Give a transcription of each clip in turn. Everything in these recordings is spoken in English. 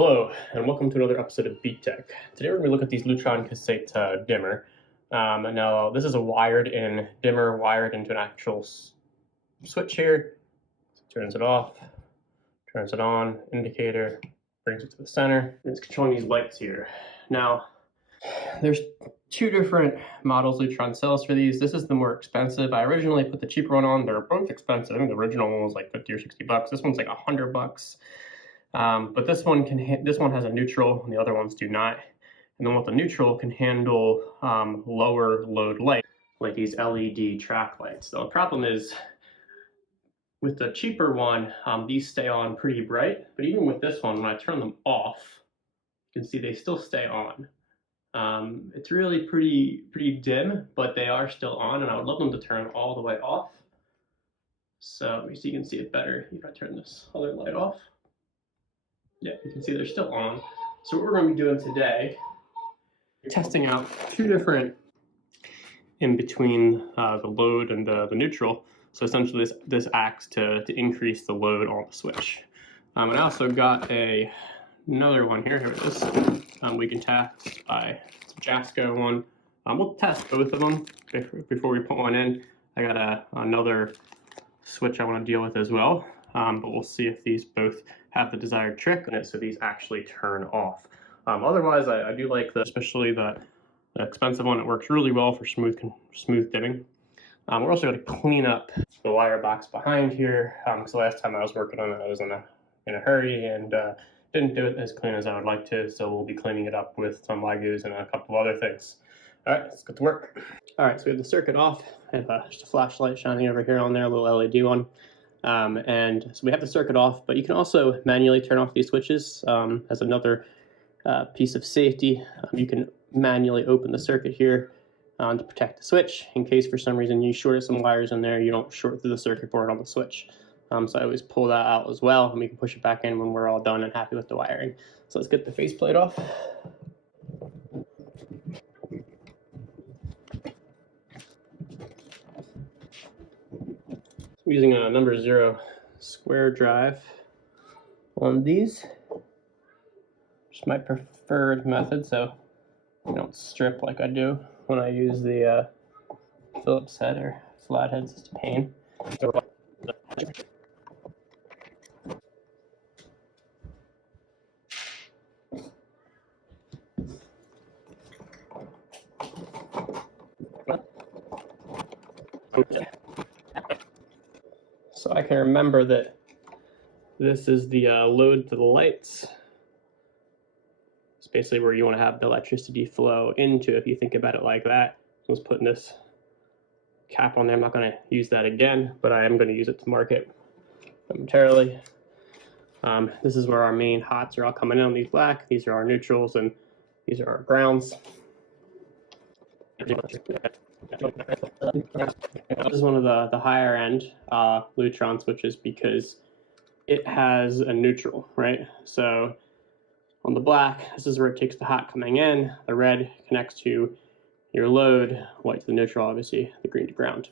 Hello, and welcome to another episode of BTech. Today we're going to look at these Lutron cassette dimmer. Now, this is a wired-in dimmer, wired into an actual switch here. Turns it off, turns it on, indicator, brings it to the center, and it's controlling these lights here. Now, there's two different models Lutron sells for these. This is the more expensive. I originally put the cheaper one on. They're both expensive. I think the original one was like 50 or 60 bucks. This one's like $100. But this one has a neutral and the other ones do not. And then with the neutral can handle lower load light, like these LED track lights. The problem is with the cheaper one, these stay on pretty bright, but even with this one, when I turn them off, you can see they still stay on. It's really pretty dim, but they are still on, and I would love them to turn all the way off. So you can see it better if I turn this other light off. Yeah, you can see they're still on. So what we're going to be doing today, testing out two different in between the load and the neutral. So essentially this acts to increase the load on the switch. And I also got another one here. Here it is. We can test by Jasco one. We'll test both of them before we put one in. I got another switch I want to deal with as well. But we'll see if these both have the desired trick in it, so these actually turn off. Otherwise, I do like especially the expensive one. It works really well for smooth dimming. We're also going to clean up the wire box behind here, because the last time I was working on it, I was in a hurry and didn't do it as clean as I would like to. So we'll be cleaning it up with some Legos and a couple of other things. All right, let's get to work. All right, so we have the circuit off. I have just a flashlight shining over here on there, a little LED one. And so we have the circuit off, but you can also manually turn off these switches. As another piece of safety, you can manually open the circuit here to protect the switch in case for some reason you shorted some wires in there, you don't short through the circuit board on the switch. So I always pull that out as well, and we can push it back in when we're all done and happy with the wiring. So let's get the faceplate off. I'm using a number 0 square drive on these. Just my preferred method, so you don't strip like I do when I use the Phillips head or flatheads. It's a pain. So I can remember that this is the load to the lights. It's basically where you want to have the electricity flow into, if you think about it like that. I was putting this cap on there. I'm not going to use that again, but I am going to use it to mark it momentarily. This is where our main hots are all coming in on these black. These are our neutrals, and these are our grounds. This is one of the higher end Lutron switches because it has a neutral, right? So on the black, this is where it takes the hot coming in. The red connects to your load, white to the neutral, obviously, the green to ground.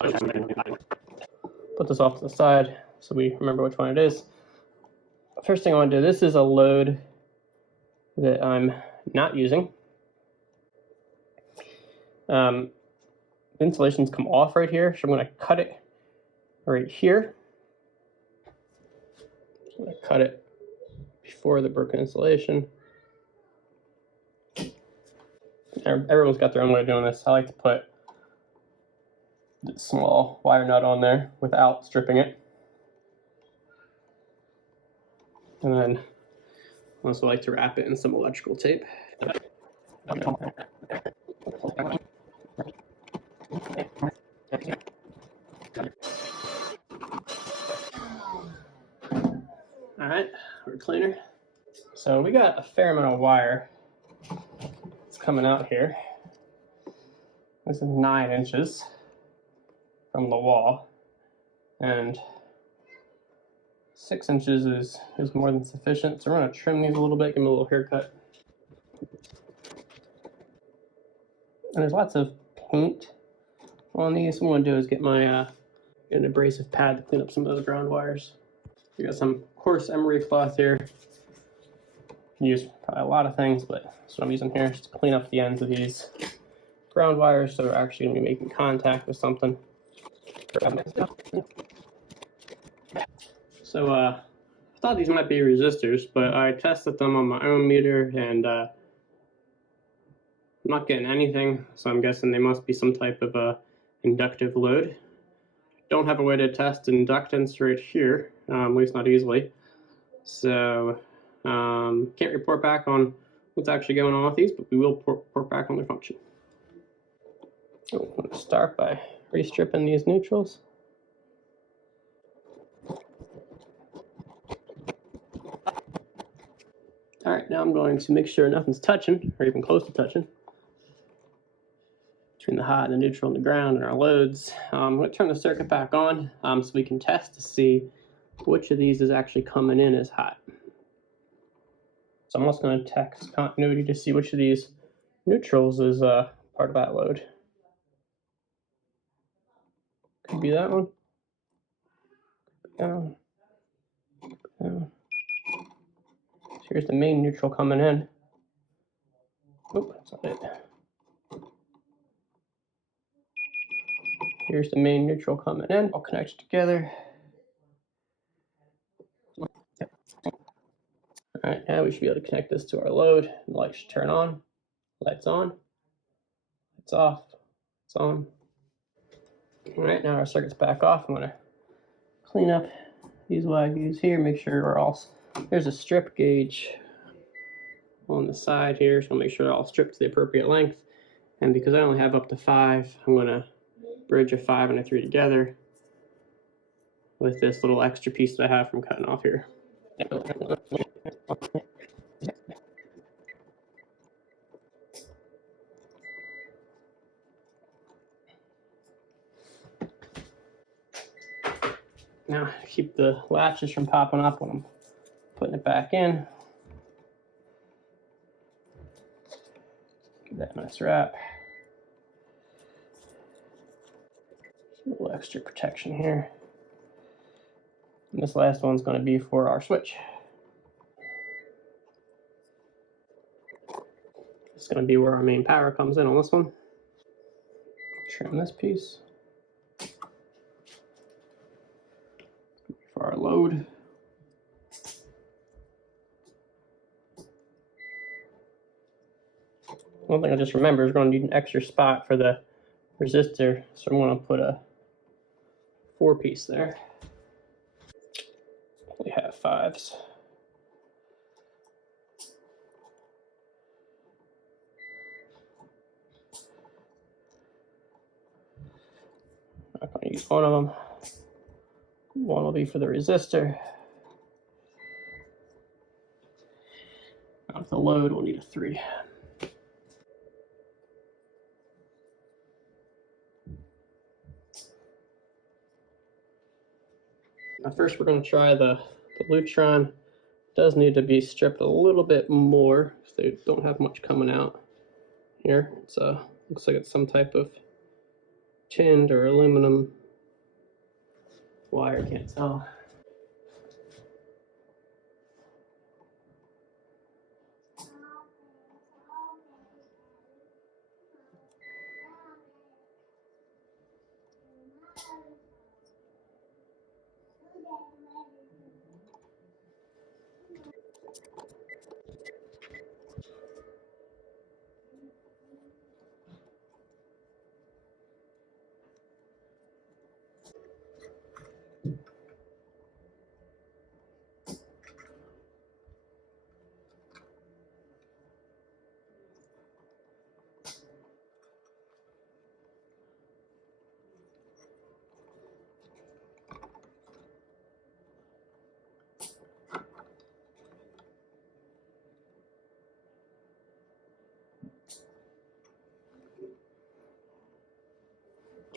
Put this off to the side so we remember which one it is. First thing I want to do, this is a load that I'm not using. The insulations come off right here, so I'm going to cut it right here. I'm going to cut it before the broken insulation. Everyone's got their own way of doing this. I like to put the small wire nut on there without stripping it. And then I also like to wrap it in some electrical tape. All right, we're cleaner. So we got a fair amount of wire that's coming out here. This is 9 inches from the wall, and 6 inches is more than sufficient. So we're gonna trim these a little bit, give them a little haircut. And there's lots of paint on these. What I'm gonna do is get my an abrasive pad to clean up some of those ground wires. We got some coarse emery cloth here. can use probably a lot of things, but that's what I'm using here, just to clean up the ends of these ground wires so they're actually going to be making contact with something. So I thought these might be resistors, but I tested them on my own meter and I'm not getting anything, so I'm guessing they must be some type of inductive load. Don't have a way to test inductance right here, at least not easily. So can't report back on what's actually going on with these, but we will report back on their function. So I'm going to start by restripping these neutrals. All right, now I'm going to make sure nothing's touching, or even close to touching, between the hot and the neutral and the ground and our loads. I'm going to turn the circuit back on so we can test to see which of these is actually coming in as hot. So I'm also going to test continuity to see which of these neutrals is part of that load. Could be that one. Down. Down. So here's the main neutral coming in. Oh, that's not it. Here's the main neutral coming in. I'll connect it together. All right, now we should be able to connect this to our load. The light should turn on. Lights on. Lights off. It's on. All right, now our circuit's back off. I'm gonna clean up these wagyus here, make sure we're all, there's a strip gauge on the side here, so I'll make sure they're all stripped to the appropriate length. And because I only have up to 5, I'm gonna bridge a 5 and a 3 together with this little extra piece that I have from cutting off here. Now, keep the latches from popping up when I'm putting it back in. Give that a nice wrap. A little extra protection here. And this last one's going to be for our switch. It's going to be where our main power comes in on this one. Trim this piece. For our load. One thing I just remembered is we're going to need an extra spot for the resistor, so I'm going to put a 4-piece there. We have 5s. I'm going to use one of them. One will be for the resistor. Now with the load, we'll need a 3. Now first we're going to try the Lutron. It does need to be stripped a little bit more because they don't have much coming out here. It's looks like it's some type of tinned or aluminum wire, can't tell.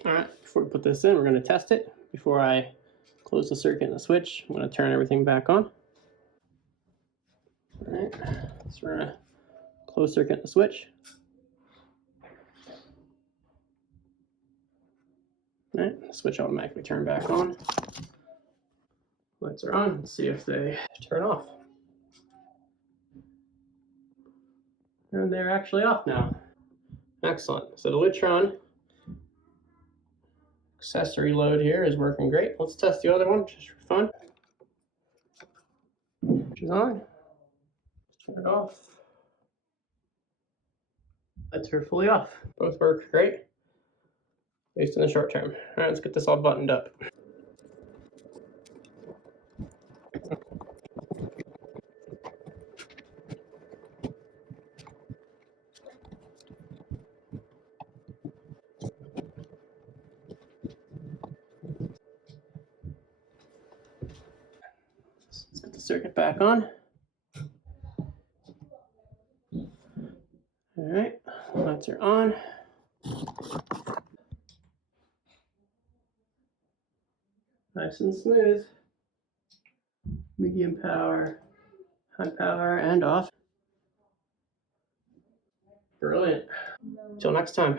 All right, before we put this in, we're going to test it. Before I close the circuit and the switch, I'm going to turn everything back on. All right, so we're going to close circuit and the switch. All right, the switch automatically turned back on. Lights are on. Let's see if they turn off. And they're actually off now. Excellent. So the Lutron accessory load here is working great. Let's test the other one just for fun. Which is on. Turn it off. Lights are fully off. Both work great, at least in the short term. All right, let's get this all buttoned up. Let's get the circuit back on. All right, lights are on. Nice and smooth. Medium power, high power, and off. Brilliant. Till next time.